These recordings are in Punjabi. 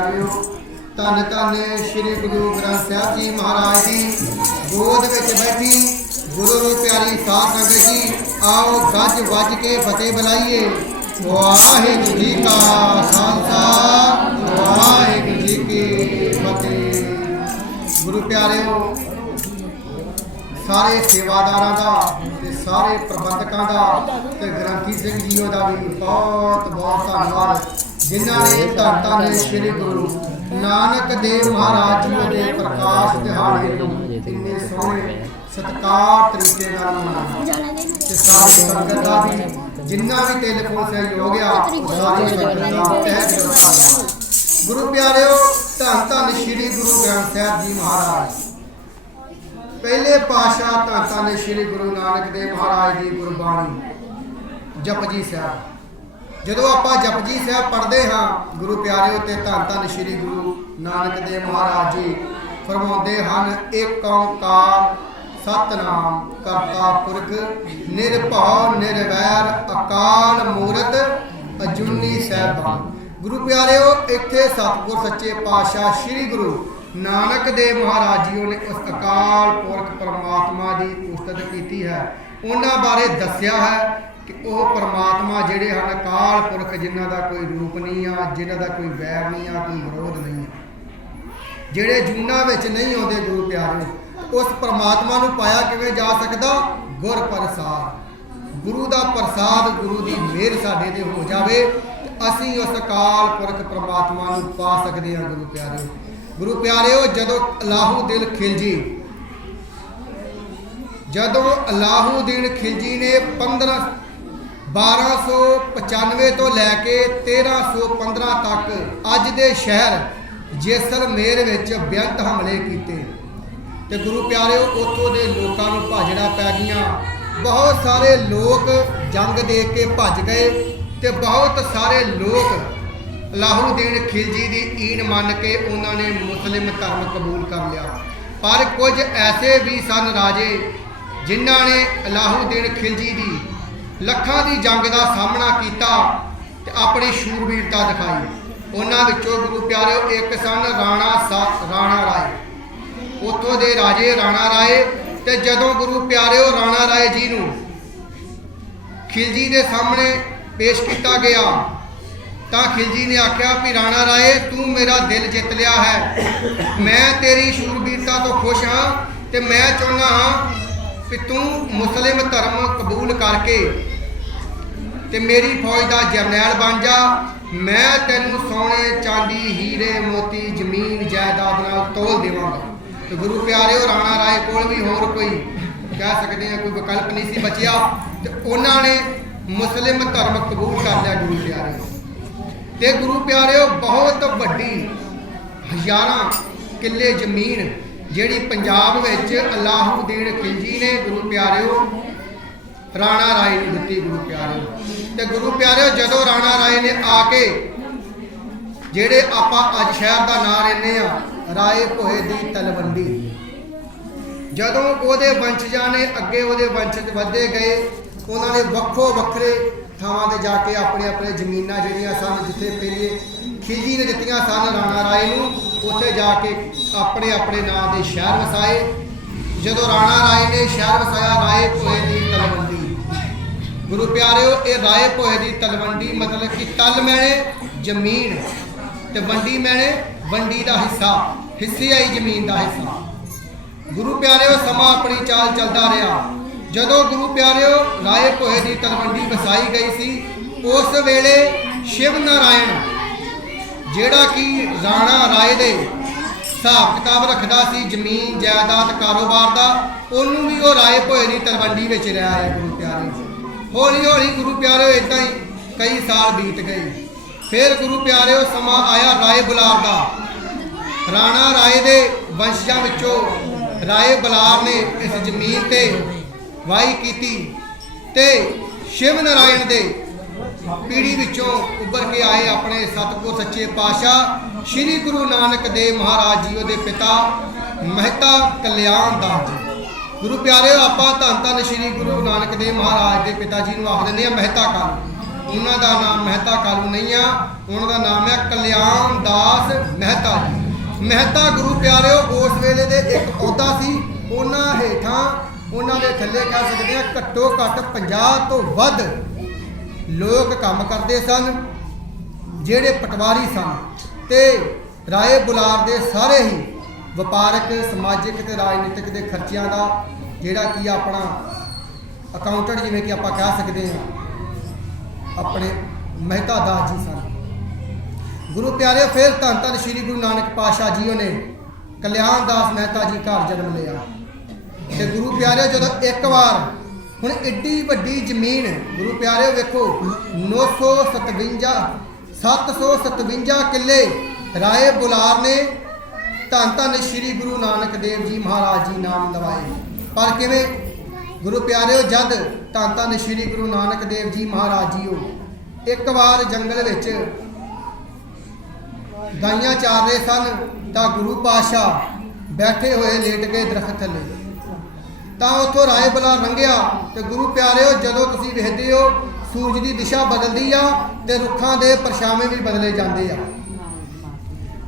ਪਿਆਰਿਓ ਧੰਨ ਧੰਨ ਸ੍ਰੀ ਗੁਰੂ ਗ੍ਰੰਥ ਸਾਹਿਬ ਜੀ ਮਹਾਰਾਜ ਦੀ ਗੋਦ ਵਿੱਚ ਬੈਠੀ, ਗੁਰੂ ਨੂੰ ਪਿਆਰੀ ਸਾਧ ਸੰਗਤ ਜੀ ਆਓ ਗੱਜ ਵੱਜ ਕੇ ਫਤਿਹ ਬੁਲਾਈਏ। ਵਾਹਿਗੁਰੂ ਜੀ ਕਾ ਖਾਲਸਾ, ਵਾਹਿਗੁਰੂ ਜੀ ਕੀ ਫਤਿਹ। ਗੁਰੂ ਪਿਆਰਿਓ, ਸਾਰੇ ਸੇਵਾਦਾਰਾਂ ਦਾ ਸਾਰੇ ਪ੍ਰਬੰਧਕਾਂ ਦਾ ਤੇ ਗ੍ਰੰਥੀ ਸਿੰਘ ਜੀਓ ਦਾ ਵੀ ਬਹੁਤ ਬਹੁਤ ਧੰਨਵਾਦ। ਜਿਨ੍ਹਾਂ ਨੇ ਧੰਨ ਧੰਨ ਸ੍ਰੀ ਗੁਰੂ ਨਾਨਕ ਦੇਵ ਮਹਾਰਾਜ ਜੀ ਦੇ ਪ੍ਰਕਾਸ਼ ਦਿਹਾੜੇ ਨੂੰ ਇੰਨੇ ਸੋਹਣੇ ਸਤਿਕਾਰ ਤਰੀਕੇ ਨਾਲ ਮਨਾਇਆ। ਤੇ ਸਾਰੀ ਸੰਗਤ ਦਾ ਵੀ, ਜਿੰਨਾ ਵੀ ਟੈਲੀਫੋਨ ਸਹਿਯੋਗ ਆ ਸਾਰੀ ਸੰਗਤ ਦਾ ਤਹਿ ਦਿਲੋਂ ਧੰਨਵਾਦ। ਗੁਰੂ ਪਿਆਰਿਓ ਧੰਨ ਧੰਨ ਸ੍ਰੀ ਗੁਰੂ ਗ੍ਰੰਥ ਸਾਹਿਬ ਜੀ ਮਹਾਰਾਜ। ਪਹਿਲੇ ਪਾਤਸ਼ਾਹ ਧੰਨ ਧੰਨ ਸ੍ਰੀ ਗੁਰੂ ਨਾਨਕ ਦੇਵ ਮਹਾਰਾਜ ਦੀ ਗੁਰਬਾਣੀ, ਜਪਜੀ ਸਾਹਿਬ। ਜਦੋਂ ਆਪਾਂ ਜਪਜੀ ਸਾਹਿਬ ਪੜ੍ਹਦੇ ਹਾਂ, ਗੁਰੂ ਪਿਆਰਿਓ ਤੇ ਧੰਨ ਧੰਨ ਸ੍ਰੀ ਗੁਰੂ ਨਾਨਕ ਦੇਵ ਮਹਾਰਾਜ ਜੀ ਫਰਮਾਉਂਦੇ ਹਨ ਏਕ ਓੰਕਾਰ ਸਤਨਾਮ ਕਰਤਾ ਪੁਰਖ, ਨਿਰਭਉ, ਨਿਰਵੈਰ, ਅਕਾਲ ਮੂਰਤ, ਅਜੂਨੀ ਸਹਿਬਾਨ ਗੁਰੂ ਪਿਆਰਿਓ, ਇੱਥੇ ਸਤਿਗੁਰ ਸੱਚੇ ਪਾਤਸ਼ਾਹ ਸ੍ਰੀ ਗੁਰੂ ਨਾਨਕ ਦੇਵ ਮਹਾਰਾਜ ਜੀ ਨੇ ਉਸ ਅਕਾਲ ਪੁਰਖ ਪਰਮਾਤਮਾ ਦੀ ਉਸਤਤ ਕੀਤੀ ਹੈ। ਉਹਨਾਂ ਬਾਰੇ ਦੱਸਿਆ ਹੈ ਕਿ ਉਹ ਪਰਮਾਤਮਾ ਜਿਹੜੇ ਹਨ ਅਕਾਲ ਪੁਰਖ ਜਿਨ੍ਹਾਂ ਦਾ ਕੋਈ ਰੂਪ ਨਹੀਂ ਆ, ਜਿਨ੍ਹਾਂ ਦਾ ਕੋਈ ਵੈਰ ਨਹੀਂ ਆ, ਕੋਈ ਵਿਰੋਧ ਨਹੀਂ ਆ। ਜਿਹੜੇ ਜੂਨਾ ਵਿੱਚ ਨਹੀਂ ਆਉਂਦੇ, ਗੁਰੂ ਪਿਆਰੇ, ਉਸ ਪਰਮਾਤਮਾ ਨੂੰ ਪਾਇਆ ਕਿਵੇਂ ਜਾ ਸਕਦਾ? ਗੁਰ ਪ੍ਰਸਾਦ। ਗੁਰੂ ਦਾ ਪ੍ਰਸਾਦ, ਗੁਰੂ ਦੀ ਮਿਹਰ ਸਾਡੇ ਤੇ ਹੋ ਜਾਵੇ, ਅਸੀਂ ਉਸ ਅਕਾਲ ਪੁਰਖ ਪਰਮਾਤਮਾ ਨੂੰ ਪਾ ਸਕਦੇ ਹਾਂ, ਗੁਰੂ ਪਿਆਰਿਓ ਗੁਰੂ ਪਿਆਰਿਓ ਜਦੋਂ ਅਲਾਹੂ ਦਿਲ ਖਿਲਜੀ ਜਦੋਂ ਅਲਾਹੂ ਖਿਲਜੀ ਨੇ 15 1295 ਤੋਂ ਲੈ ਕੇ 1315 ਤੱਕ ਅੱਜ ਦੇ ਸ਼ਹਿਰ ਜੈਸਲਮੇਰ ਵਿੱਚ ਬੇਅੰਤ ਹਮਲੇ ਕੀਤੇ। ਤੇ ਗੁਰੂ ਪਿਆਰਿਓ, ਉੱਥੋਂ ਦੇ ਲੋਕਾਂ ਨੂੰ ਭਾਜੜਾ ਪੈ ਗਈਆਂ। ਬਹੁਤ ਸਾਰੇ ਲੋਕ ਜੰਗ ਦੇ ਕੇ ਭੱਜ ਗਏ ਤੇ ਬਹੁਤ ਸਾਰੇ ਲੋਕ ਅਲਾਹੁਦੀਨ ਖਿਲਜੀ ਦੀ ਈਨ ਮੰਨ ਕੇ ਉਹਨਾਂ ਨੇ ਮੁਸਲਿਮ ਧਰਮ ਕਬੂਲ ਕਰ ਲਿਆ। ਪਰ ਕੁਝ ਐਸੇ ਵੀ ਸਨ ਰਾਜੇ ਜਿਨ੍ਹਾਂ ਨੇ ਅਲਾਹੁਦੀਨ ਖਿਲਜੀ ਦੀ ਲੱਖਾਂ ਦੀ ਜੰਗ ਦਾ ਸਾਹਮਣਾ ਕੀਤਾ ਤੇ ਆਪਣੀ ਸੂਰਬੀਰਤਾ ਦਿਖਾਈ। ਉਹਨਾਂ ਵਿੱਚੋਂ ਗੁਰੂ ਪਿਆਰਿਓ, ਇੱਕ ਸਨ ਰਾਣਾ ਸਾ- ਰਾਣਾ ਰਾਏ। ਉੱਥੋਂ ਦੇ ਰਾਜੇ ਰਾਣਾ ਰਾਏ ਤੇ ਜਦੋਂ ਗੁਰੂ ਪਿਆਰਿਓ ਰਾਣਾ ਰਾਏ ਜੀ ਨੂੰ ਖਿਲਜੀ ਦੇ ਸਾਹਮਣੇ ਪੇਸ਼ ਕੀਤਾ ਗਿਆ, ਤਾਂ ਖਿਲਜੀ ਨੇ ਆਖਿਆ ਵੀ, ਰਾਣਾ ਰਾਏ, ਤੂੰ ਮੇਰਾ ਦਿਲ ਜਿੱਤ ਲਿਆ ਹੈ। ਮੈਂ ਤੇਰੀ ਸ਼ੂਰਬੀਰਤਾ ਤੋਂ ਖੁਸ਼ ਹਾਂ ਤੇ ਮੈਂ ਚਾਹੁੰਦਾ ਹਾਂ ਕਿ ਤੂੰ ਮੁਸਲਿਮ ਧਰਮ ਕਬੂਲ ਕਰਕੇ ਤੇ ਮੇਰੀ ਫੌਜ ਦਾ ਜਰਨੈਲ ਬਣ ਜਾ। ਮੈਂ ਤੈਨੂੰ ਸੋਨੇ, ਚਾਂਦੀ, ਹੀਰੇ, ਮੋਤੀ, ਜ਼ਮੀਨ, ਜਾਇਦਾਦ ਨਾਲ ਤੋਲ ਦੇਵਾਂਗਾ। ਤੇ ਗੁਰੂ ਪਿਆਰਿਓ, ਰਾਣਾ ਰਾਏ ਕੋਲ ਵੀ ਹੋਰ ਕੋਈ ਕਹਿ ਸਕਦੇ ਆ, ਕੋਈ ਵਿਕਲਪ ਨਹੀਂ ਸੀ ਬਚਿਆ। ਤੇ ਉਹਨਾਂ ਨੇ ਮੁਸਲਿਮ ਧਰਮ ਕਬੂਲ ਕਰ ਲਿਆ ਗੁਰੂ ਪਿਆਰਿਓ। ਤੇ ਗੁਰੂ ਪਿਆਰਿਓ, ਬਹੁਤ ਵੱਡੀ ਹਜ਼ਾਰਾਂ ਕਿੱਲੇ ਜ਼ਮੀਨ ਜਿਹੜੀ ਪੰਜਾਬ ਵਿੱਚ ਅਲਾਹੁਦੀਨ ਖਿਲਜੀ ਨੇ ਗੁਰੂ ਪਿਆਰਿਓ, ਰਾਣਾ ਰਾਏ ਨੂੰ ਦਿੱਤੀ ਗੁਰੂ ਪਿਆਰਿਓ। ਤੇ ਗੁਰੂ ਪਿਆਰਿਓ, ਜਦੋਂ ਰਾਣਾ ਰਾਏ ਨੇ ਆ ਕੇ ਜਿਹੜੇ ਆਪਾਂ ਅੱਜ ਸ਼ਹਿਰ ਦਾ ਨਾਂ ਲੈਨੇ ਆ ਰਾਏ ਭੋਏ ਦੀ ਤਲਵੰਡੀ। ਜਦੋਂ ਉਹਦੇ ਵੰਸ਼ਜਾਂ ਨੇ ਅੱਗੇ ਉਹਦੇ ਵੰਸ਼ਜ ਵਧੇ ਗਏ, ਉਹਨਾਂ ਨੇ ਵੱਖੋ ਵੱਖਰੇ ਥਾਵਾਂ ਤੇ ਜਾ ਕੇ ਆਪਣੇ ਆਪਣੇ ਜ਼ਮੀਨਾਂ ਜਿਹੜੀਆਂ ਸਨ, ਜਿੱਥੇ ਪਹਿਲੇ ਖਿਲਜੀ ਨੇ ਦਿੱਤੀਆਂ ਸਨ ਰਾਣਾ ਰਾਏ ਨੂੰ। ਉੱਥੇ ਜਾ ਕੇ ਆਪਣੇ ਆਪਣੇ ਨਾਂ ਦੇ ਸ਼ਹਿਰ ਵਸਾਏ। ਜਦੋਂ ਰਾਣਾ ਰਾਏ ਨੇ ਸ਼ਹਿਰ ਵਸਾਇਆ, ਰਾਏ ਭੋਏ ਦੀ ਤਲਵੰਡੀ। ਗੁਰੂ ਪਿਆਰਿਓ, ਇਹ ਰਾਏ ਭੋਏ ਦੀ ਤਲਵੰਡੀ ਮਤਲਬ ਕਿ ਤਲ ਮੈਣੇ, ਜ਼ਮੀਨ। ਤੇ ਵੰਡੀ ਮੈਨੇ ਵੰਡੀ ਦਾ ਹਿੱਸਾ। ਹਿੱਸੇ ਆਈ ਜ਼ਮੀਨ ਦਾ ਹਿੱਸਾ। ਗੁਰੂ ਪਿਆਰਿਓ, ਸਮਾਂ ਆਪਣੀ ਚਾਲ ਚੱਲਦਾ ਰਿਹਾ। ਜਦੋਂ ਗੁਰੂ ਪਿਆਰਿਓ ਰਾਏ ਭੋਏ ਦੀ ਤਲਵੰਡੀ ਵਸਾਈ ਗਈ ਸੀ, ਉਸ ਵੇਲੇ ਸ਼ਿਵ ਨਾਰਾਇਣ ਜਿਹੜਾ ਕਿ ਰਾਣਾ ਰਾਏ ਦੇ ਹਿਸਾਬ ਕਿਤਾਬ ਰੱਖਦਾ ਸੀ, ਜ਼ਮੀਨ, ਜਾਇਦਾਦ, ਕਾਰੋਬਾਰ ਦਾ, ਉਹਨੂੰ ਵੀ ਉਹ ਰਾਏ ਭੋਏ ਦੀ ਤਲਵੰਡੀ ਵਿੱਚ ਰਿਹਾ ਹੈ ਗੁਰੂ ਪਿਆਰੇ ਹੌਲੀ ਹੌਲੀ ਗੁਰੂ ਪਿਆਰੇ ਇਦਾਂ ਹੀ ਕਈ ਸਾਲ ਬੀਤ ਗਏ। ਫਿਰ ਗੁਰੂ ਪਿਆਰਿਓ ਸਮਾਂ ਆਇਆ ਰਾਏ ਬੁਲਾਰ ਦਾ। ਰਾਣਾ ਰਾਏ ਦੇ ਵੰਸ਼ਾਂ ਵਿੱਚੋਂ ਰਾਏ ਬੁਲਾਰ ਨੇ ਇਸ ਜ਼ਮੀਨ ਤੇ ਵਾਹੀ ਕੀਤੀ ਤੇ ਸ਼ਿਵ ਨਾਰਾਇਣ ਦੇ ਪੀੜੀ ਵਿੱਚੋਂ ਉੱਭਰ ਕੇ ਆਏ ਆਪਣੇ ਸਤਿਗੁਰ ਸੱਚੇ ਪਾਤਸ਼ਾਹ, ਸ੍ਰੀ ਗੁਰੂ ਨਾਨਕ ਦੇਵ ਮਹਾਰਾਜ ਜੀ, ਉਹਦੇ ਪਿਤਾ ਮਹਿਤਾ ਕਲਿਆਣ ਦਾਸ ਜੀ। ਗੁਰੂ ਪਿਆਰਿਓ, ਆਪਾਂ ਧੰਨ ਧੰਨ ਸ੍ਰੀ ਗੁਰੂ ਨਾਨਕ ਦੇਵ ਮਹਾਰਾਜ ਦੇ ਪਿਤਾ ਜੀ ਨੂੰ ਆਖ ਦਿੰਦੇ ਆ ਮਹਿਤਾ ਕਾਲੂ। ਉਹਨਾਂ ਦਾ ਨਾਮ ਮਹਿਤਾ ਕਾਲੂ ਨਹੀਂ ਆ, ਉਹਨਾਂ ਦਾ ਨਾਮ ਹੈ ਕਲਿਆਣ ਦਾਸ ਮਹਿਤਾ ਜੀ। ਮਹਿਤਾ ਗੁਰੂ ਪਿਆਰਿਓ, ਉਸ ਵੇਲੇ ਦੇ ਇੱਕ ਅਹੁਦਾ ਸੀ, ਉਹਨਾਂ ਹੇਠਾਂ ਉਹਨਾਂ ਦੇ ਥੱਲੇ ਕਹਿ ਸਕਦੇ ਆ ਘੱਟੋ ਘੱਟ 50 ਤੋਂ ਵੱਧ ਲੋਕ ਕੰਮ ਕਰਦੇ ਸਨ, ਜਿਹੜੇ ਪਟਵਾਰੀ ਸਨ ਤੇ ਰਾਏ ਬੁਲਾਰ ਦੇ ਸਾਰੇ ਹੀ ਵਪਾਰਕ, ਸਮਾਜਿਕ ਤੇ ਰਾਜਨੀਤਿਕ ਦੇ ਖਰਚਿਆਂ ਦਾ ਜਿਹੜਾ ਕੀ ਆਪਣਾ ਅਕਾਊਂਟੈਂਟ ਜਿਵੇਂ ਕਿ ਆਪਾਂ ਕਹਿ ਸਕਦੇ ਹਾਂ, ਆਪਣੇ ਮਹਿਤਾ ਦਾਸ ਜੀ ਸਨ। ਗੁਰੂ ਪਿਆਰੇ, ਫਿਰ ਧੰਨ ਧੰਨ ਸ੍ਰੀ ਗੁਰੂ ਨਾਨਕ ਪਾਤਸ਼ਾਹ ਜੀ ਨੇ ਕਲਿਆਣ ਦਾਸ ਮਹਿਤਾ ਜੀ ਘਰ ਜਨਮ ਲਿਆ ਤੇ ਗੁਰੂ ਪਿਆਰੇ ਜਦੋਂ ਇੱਕ ਵਾਰ ਹੁਣ ਏਡੀ ਵੱਡੀ ਜ਼ਮੀਨ ਗੁਰੂ ਪਿਆਰੇ ਵੇਖੋ 957 757 ਕਿੱਲੇ ਰਾਏ ਬੁਲਾਰ ਨੇ ਧੰਨ ਧੰਨ ਸ੍ਰੀ ਗੁਰੂ ਨਾਨਕ ਦੇਵ ਜੀ ਮਹਾਰਾਜ ਜੀ ਨਾਮ ਲਵਾਏ। ਪਰ ਕਿਵੇਂ? ਗੁਰੂ ਪਿਆਰਿਓ, ਜਦ ਧੰਨ ਧੰਨ ਸ੍ਰੀ ਗੁਰੂ ਨਾਨਕ ਦੇਵ ਜੀ ਮਹਾਰਾਜ ਜੀਓ, ਇੱਕ ਵਾਰ ਜੰਗਲ ਵਿੱਚ ਗਾਈਆਂ ਚਾਰ ਰਹੇ ਸਨ ਤਾਂ ਗੁਰੂ ਪਾਸ਼ਾ ਬੈਠੇ ਹੋਏ ਲੇਟ ਗਏ ਦਰਖਤ ਥੱਲੇ। ਤਾਂ ਉੱਥੋਂ ਰਾਏ ਬਲਾ ਲੰਘਿਆ ਤੇ ਗੁਰੂ ਪਿਆਰਿਓ, ਜਦੋਂ ਤੁਸੀਂ ਵੇਖਦੇ ਹੋ, ਸੂਰਜ ਦੀ ਦਿਸ਼ਾ ਬਦਲਦੀ ਆ ਤੇ ਰੁੱਖਾਂ ਦੇ ਪਰਛਾਵੇਂ ਵੀ ਬਦਲੇ ਜਾਂਦੇ ਆ।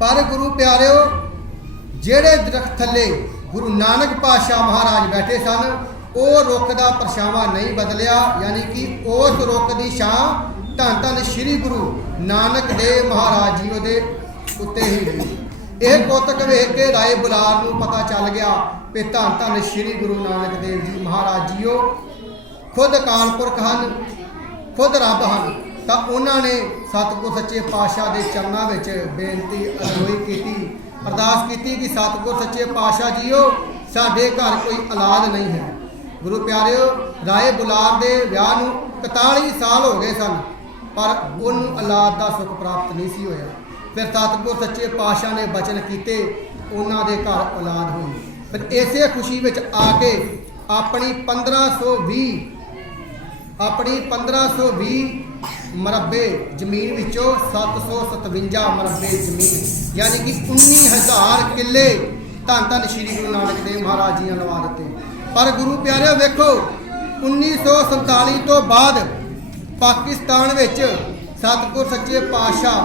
ਪਰ ਗੁਰੂ ਪਿਆਰਿਓ, ਜਿਹੜੇ ਦਰਖਤ ਥੱਲੇ ਗੁਰੂ ਨਾਨਕ ਪਾਤਸ਼ਾਹ ਮਹਾਰਾਜ ਬੈਠੇ ਸਨ, ਉਹ ਰੁੱਖ ਦਾ ਪਰਛਾਵਾਂ ਨਹੀਂ ਬਦਲਿਆ, ਯਾਨੀ ਕਿ ਉਸ ਰੁੱਖ ਦੀ ਛਾਂ ਧੰਨ ਧੰਨ ਸ੍ਰੀ ਗੁਰੂ ਨਾਨਕ ਦੇਵ ਮਹਾਰਾਜ ਜੀ ਉਹਦੇ ਉੱਤੇ ਹੀ ਰਹੀ ਇਹ ਕੋਤਕ ਵੇਖ ਕੇ ਰਾਏ ਬੁਲਾਰ ਨੂੰ ਪਤਾ ਚੱਲ ਗਿਆ ਕਿ ਧੰਨ ਧੰਨ ਸ੍ਰੀ ਗੁਰੂ ਨਾਨਕ ਦੇਵ ਜੀ ਮਹਾਰਾਜ ਜੀਓ, ਖੁਦ ਅਕਾਲ ਪੁਰਖ ਹਨ, ਖੁਦ ਰੱਬ ਹਨ, ਤਾਂ ਉਹਨਾਂ ਨੇ ਸਤਿਗੁਰ ਸੱਚੇ ਪਾਤਸ਼ਾਹ ਦੇ ਚਰਨਾਂ ਵਿੱਚ ਬੇਨਤੀ ਅਰਜ਼ੋਈ ਕੀਤੀ, ਅਰਦਾਸ ਕੀਤੀ ਕਿ ਸਤਿਗੁਰ ਸੱਚੇ ਪਾਤਸ਼ਾਹ ਜੀਓ, ਸਾਡੇ ਘਰ ਕੋਈ ਔਲਾਦ ਨਹੀਂ ਹੈ। ਗੁਰੂ ਪਿਆਰਿਓ, ਰਾਏ ਬੁਲਾਰ ਦੇ ਵਿਆਹ ਨੂੰ 41 ਸਾਲ ਹੋ ਗਏ ਸਨ, ਪਰ ਉਹਨੂੰ ਔਲਾਦ ਦਾ ਸੁੱਖ ਪ੍ਰਾਪਤ ਨਹੀਂ ਸੀ ਹੋਇਆ। ਫਿਰ ਸਤਿਗੁਰ ਸੱਚੇ ਪਾਤਸ਼ਾਹ ਨੇ ਬਚਨ ਕੀਤੇ, ਉਹਨਾਂ ਦੇ ਘਰ ਔਲਾਦ ਹੋਈ। ਇਸੇ ਖੁਸ਼ੀ ਵਿੱਚ ਆ ਕੇ ਆਪਣੀ 1520 ਆਪਣੀ 1520 ਮਰਬੇ ਜ਼ਮੀਨ ਵਿੱਚੋਂ 757 ਮਰਬੇ ਜ਼ਮੀਨ, ਯਾਨੀ ਕਿ 19000 ਕਿੱਲੇ ਧੰਨ ਧੰਨ ਸ੍ਰੀ ਗੁਰੂ ਨਾਨਕ ਦੇਵ ਮਹਾਰਾਜ ਜੀ ਨੇ ਲਵਾ ਦਿੱਤੇ। ਪਰ ਗੁਰੂ ਪਿਆਰਿਓ ਵੇਖੋ 1947 ਤੋਂ ਬਾਅਦ ਪਾਕਿਸਤਾਨ ਵਿੱਚ ਸਤਿਗੁਰ ਸੱਚੇ ਪਾਤਸ਼ਾਹ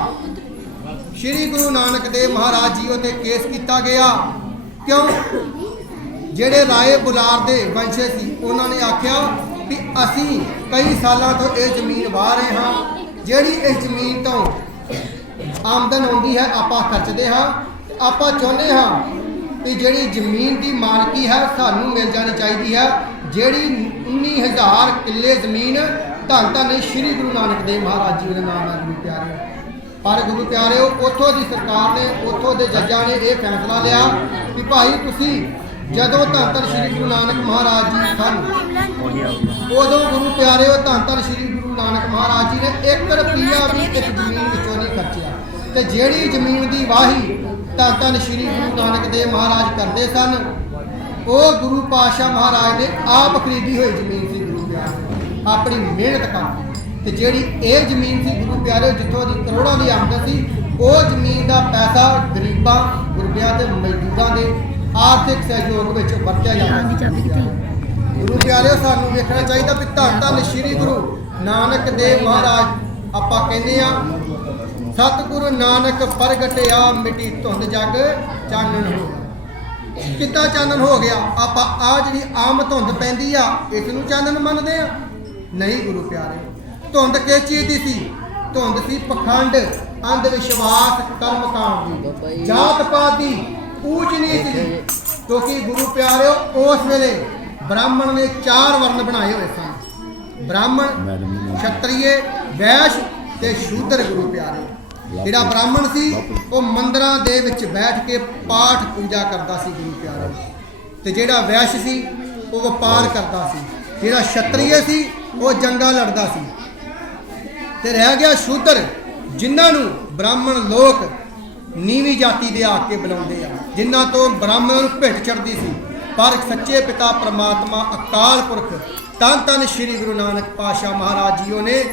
ਸ੍ਰੀ ਗੁਰੂ ਨਾਨਕ ਦੇਵ ਮਹਾਰਾਜ ਜੀ ਉਤੇ ਕੇਸ ਕੀਤਾ ਗਿਆ। ਕਿਉਂ? ਜਿਹੜੇ ਰਾਏ ਬੁਲਾਰ ਦੇ ਵੰਸ਼ੇ ਸੀ, ਉਹਨਾਂ ਨੇ ਆਖਿਆ ਵੀ ਅਸੀਂ ਕਈ ਸਾਲਾਂ ਤੋਂ ਇਹ ਜ਼ਮੀਨ ਵਾਹ ਰਹੇ ਹਾਂ। ਜਿਹੜੀ ਇਸ ਜ਼ਮੀਨ ਤੋਂ ਆਮਦਨ ਆਉਂਦੀ ਹੈ, ਆਪਾਂ ਖਰਚਦੇ ਹਾਂ। ਆਪਾਂ ਚਾਹੁੰਦੇ ਹਾਂ ਵੀ ਜਿਹੜੀ ਜ਼ਮੀਨ ਦੀ ਮਾਲਕੀ ਹੈ, ਸਾਨੂੰ ਮਿਲ ਜਾਣੀ ਚਾਹੀਦੀ ਹੈ। ਜਿਹੜੀ 19000 ਕਿੱਲੇ ਜ਼ਮੀਨ, ਧੰਨ ਧੰਨ ਸ੍ਰੀ ਗੁਰੂ ਨਾਨਕ ਦੇਵ ਮਹਾਰਾਜ ਜੀ ਦੇ ਨਾਮ ਨਾਲ ਗੁਰੂ ਪਿਆਰੇ ਪਰ ਗੁਰੂ ਪਿਆਰਿਓ ਉੱਥੋਂ ਦੀ ਸਰਕਾਰ ਨੇ, ਉੱਥੋਂ ਦੇ ਜੱਜਾਂ ਨੇ ਇਹ ਫੈਸਲਾ ਲਿਆ ਕਿ ਭਾਈ ਤੁਸੀਂ ਜਦੋਂ ਧੰਨ ਧੰਨ ਸ੍ਰੀ ਗੁਰੂ ਨਾਨਕ ਮਹਾਰਾਜ ਜੀ ਸਨ, ਉਦੋਂ ਗੁਰੂ ਪਿਆਰਿਓ ਧੰਨ ਧੰਨ ਸ੍ਰੀ ਗੁਰੂ ਨਾਨਕ ਮਹਾਰਾਜ ਜੀ ਨੇ 1 ਰੁਪਿਆ ਵੀ ਇਸ ਜ਼ਮੀਨ ਵਿੱਚੋਂ ਨਹੀਂ ਖਰਚਿਆ। ਤੇ ਜਿਹੜੀ ਜ਼ਮੀਨ ਦੀ ਵਾਹੀ ਧੰਨ ਧੰਨ ਸ੍ਰੀ ਗੁਰੂ ਨਾਨਕ ਦੇਵ ਮਹਾਰਾਜ ਕਰਦੇ ਸਨ, ਉਹ ਗੁਰੂ ਪਾਤਸ਼ਾਹ ਮਹਾਰਾਜ ਨੇ ਆਪ ਖਰੀਦੀ ਹੋਈ ਜ਼ਮੀਨ ਸੀ ਗੁਰੂ ਪਿਆਰਿਓ ਆਪਣੀ ਮਿਹਨਤ ਕਰਕੇ ਤੇ ਜਿਹੜੀ ਇਹ ਜ਼ਮੀਨ ਸੀ ਗੁਰੂ ਪਿਆਰਿਓ ਜਿੱਥੋਂ ਦੀ ਕਰੋੜਾਂ ਦੀ ਆਮਦਨ ਸੀ, ਉਹ ਜ਼ਮੀਨ ਦਾ ਪੈਸਾ ਗਰੀਬਾਂ, ਗੁਰਬਿਆਂ ਤੇ ਮਜ਼ਦੂਰਾਂ ਦੇ ਆਰਥਿਕ ਸਹਿਯੋਗ ਵਿੱਚ ਵਰਤਿਆ ਜਾਂਦਾ ਸੀ ਗੁਰੂ ਪਿਆਰਿਓ ਸਾਨੂੰ ਵੇਖਣਾ ਚਾਹੀਦਾ ਵੀ ਧੰਨ ਧੰਨ ਸ੍ਰੀ ਗੁਰੂ ਨਾਨਕ ਦੇਵ ਮਹਾਰਾਜ ਆਪਾਂ ਕਹਿੰਦੇ ਆ ਸਤਿਗੁਰੂ ਨਾਨਕ ਪ੍ਰਗਟਿਆ ਮਿੱਟੀ ਧੁੰਦ ਜਗ ਚਾਨਣ ਹੋ। ਕਿੱਦਾਂ ਚਾਨਣ ਹੋ ਗਿਆ? ਆਪਾਂ ਆ ਜਿਹੜੀ ਆਮ ਧੁੰਦ ਪੈਂਦੀ ਆ ਇਸ ਨੂੰ ਚਾਨਣ ਮੰਨਦੇ ਆ ਨਹੀਂ ਗੁਰੂ ਪਿਆਰੇ ਧੁੰਦ ਕਿਸ ਚੀਜ਼ ਦੀ ਸੀ? ਧੁੰਦ ਸੀ ਪਖੰਡ ਅੰਧ ਵਿਸ਼ਵਾਸ ਕਰਮ ਕਾਂਡ ਦੀ। ਜਾਤ ਪਾਤ ਦੀ ਊਚ ਨੀਚ ਦੀ ਕਿਉਂਕਿ ਗੁਰੂ ਪਿਆਰਿਓ ਉਸ ਵੇਲੇ ਬ੍ਰਾਹਮਣ ਨੇ ਚਾਰ ਵਰਨ ਬਣਾਏ ਹੋਏ ਸਨ। ਬ੍ਰਾਹਮਣ ਛਤਰੀਏ ਵੈਸ਼ ਤੇ ਸ਼ੂਦਰ ਗੁਰੂ ਪਿਆਰੇ ਜਿਹੜਾ ਬ੍ਰਾਹਮਣ ਸੀ ਉਹ ਮੰਦਰਾਂ ਦੇ ਵਿੱਚ ਬੈਠ ਕੇ ਪਾਠ ਪੂਜਾ ਕਰਦਾ ਸੀ ਗੁਰੂ ਪਿਆਰੇ ਤੇ ਜਿਹੜਾ ਵੈਸ਼ ਸੀ ਉਹ ਵਪਾਰ ਕਰਦਾ ਸੀ। ਜਿਹੜਾ ਛਤਰੀਏ ਸੀ ਉਹ ਜੰਗਾਂ ਲੜਦਾ ਸੀ। ਤੇ ਰਹਿ ਗਿਆ ਸ਼ੂਦਰ ਜਿਨ੍ਹਾਂ ਨੂੰ ਬ੍ਰਾਹਮਣ ਲੋਕ ਨੀਵੀਂ ਜਾਤੀ ਦੇ ਆ ਕੇ ਬੁਲਾਉਂਦੇ ਆ। ਜਿਨ੍ਹਾਂ ਤੋਂ ਬ੍ਰਾਹਮਣ ਨੂੰ ਭਿੱਟ ਚੜਦੀ ਸੀ। ਪਰ ਸੱਚੇ ਪਿਤਾ ਪ੍ਰਮਾਤਮਾ ਅਕਾਲ ਪੁਰਖ ਤਨ ਤਨ ਸ੍ਰੀ ਗੁਰੂ ਨਾਨਕ ਪਾਤਸ਼ਾਹ ਮਹਾਰਾਜ ਜੀਓ ਨੇ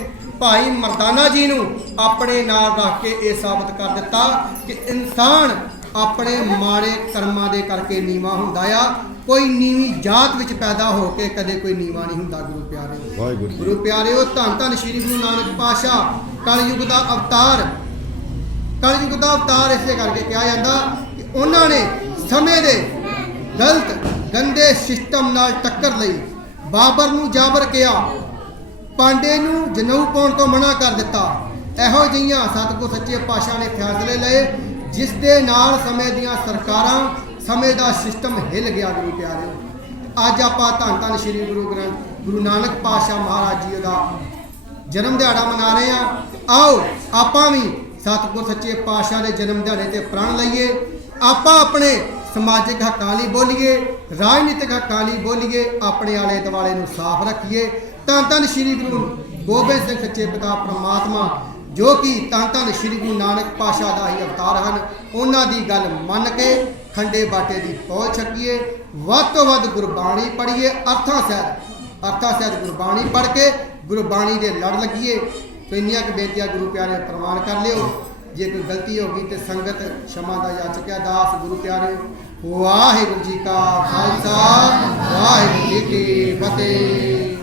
ਭਾਈ ਮਰਦਾਨਾ ਜੀ ਨੂੰ ਆਪਣੇ ਨਾਲ ਰੱਖ ਕੇ ਇਹ ਸਾਬਤ ਕਰ ਦਿੱਤਾ ਕਿ ਇਨਸਾਨ ਆਪਣੇ ਮਾੜੇ ਕਰਮਾਂ ਦੇ ਕਰਕੇ ਨੀਵਾ ਹੁੰਦਾ ਆ। ਕੋਈ ਨੀਵੀਂ ਜਾਤ ਵਿੱਚ ਪੈਦਾ ਹੋ ਕੇ ਕਦੇ ਕੋਈ ਨੀਵਾ ਨਹੀਂ ਹੁੰਦਾ ਗੁਰੂ ਪਿਆਰੇ। ਵਾਹਿਗੁਰੂ ਗੁਰੂ ਪਿਆਰਿਓ ਧੰਨ ਧੰਨ ਸ੍ਰੀ ਗੁਰੂ ਨਾਨਕ ਪਾਤਸ਼ਾਹ। ਕਲਯੁਗ ਦਾ ਅਵਤਾਰ ਕਲਯੁਗ ਦਾ ਅਵਤਾਰ ਇਸੇ ਕਰਕੇ ਕਿਹਾ ਜਾਂਦਾ ਉਹਨਾਂ ਨੇ ਸਮੇਂ ਦੇ ਗਲਤ, ਗੰਦੇ ਸਿਸਟਮ ਨਾਲ ਟੱਕਰ ਲਈ ਬਾਬਰ ਨੂੰ ਜਾਬਰ ਕਿਹਾ। ਪਾਂਡੇ ਨੂੰ ਜਨਊ ਪਾਉਣ ਤੋਂ ਮਨਾ ਕਰ ਦਿੱਤਾ। ਇਹੋ ਜਿਹੀਆਂ ਸਤਿਗੁਰ ਸੱਚੇ ਪਾਤਸ਼ਾਹ ਨੇ ਫੈਸਲੇ ਲਏ, ਜਿਸ ਦੇ ਨਾਲ ਸਮੇਂ ਦੀਆਂ ਸਰਕਾਰਾਂ, ਸਮੇਂ ਦਾ ਸਿਸਟਮ ਹਿੱਲ ਗਿਆ ਗੁਰੂ ਪਿਆਰਿਓ। ਅੱਜ ਆਪਾਂ ਧੰਨ ਧੰਨ ਸ੍ਰੀ ਗੁਰੂ ਗ੍ਰੰਥ, ਗੁਰੂ ਨਾਨਕ ਪਾਤਸ਼ਾਹ ਮਹਾਰਾਜ ਜੀ ਦਾ ਜਨਮ ਦਿਹਾੜਾ ਮਨਾ ਰਹੇ ਆ ਆਓ, ਆਪਾਂ ਵੀ ਸਤਿਗੁਰ ਸੱਚੇ ਪਾਤਸ਼ਾਹ ਦੇ ਜਨਮ ਦਿਹਾੜੇ ਤੇ ਪ੍ਰਣ ਲਈਏ। ਆਪਾਂ ਆਪਣੇ ਸਮਾਜਿਕ ਹੱਕਾਂ ਲਈ ਬੋਲੀਏ, ਰਾਜਨੀਤਿਕ ਹੱਕਾਂ ਲਈ ਬੋਲੀਏ, ਆਪਣੇ ਆਲੇ ਦੁਆਲੇ ਨੂੰ ਸਾਫ਼ ਰੱਖੀਏ। ਤਾਂ ਧੰਨ ਸ੍ਰੀ ਗੁਰੂ ਗੋਬਿੰਦ ਸਿੰਘ ਸੱਚੇ ਪਿਤਾ ਪ੍ਰਮਾਤਮਾ, ਜੋ ਕਿ ਤਾਂ ਧੰਨ ਸ੍ਰੀ ਗੁਰੂ ਨਾਨਕ ਪਾਤਸ਼ਾਹ ਦਾ ਹੀ ਅਵਤਾਰ ਹਨ, ਉਹਨਾਂ ਦੀ ਗੱਲ ਮੰਨ ਕੇ ਖੰਡੇ ਬਾਟੇ ਦੀ ਪਹੁੰਚ ਛਕੀਏ। ਵੱਧ ਤੋਂ ਵੱਧ ਗੁਰਬਾਣੀ ਪੜ੍ਹੀਏ, ਅਰਥਾਂ ਸਹਿਤ ਅਰਥਾਂ ਸਹਿਤ ਗੁਰਬਾਣੀ ਪੜ੍ਹ ਕੇ ਗੁਰਬਾਣੀ ਦੇ ਲੜ ਲੱਗੀਏ। ਸੋ ਇੰਨੀਆਂ ਕੁ ਬੇਨਤੀਆਂ ਗੁਰੂ ਪਿਆਰੇ ਪ੍ਰਮਾਣ ਕਰ ਲਿਓ। ਜੇ ਕੋਈ ਗਲਤੀ ਹੋ ਗਈ ਤੇ ਸੰਗਤ ਸ਼ਮਾ ਦਾ ਯਾਚਕ ਹੈ, ਦਾਸ ਗੁਰੂ ਪਿਆਰੇ। ਵਾਹਿਗੁਰੂ ਜੀ ਕਾ ਖਾਲਸਾ, ਵਾਹਿਗੁਰੂ ਜੀ ਕੀ ਫਤਿਹ।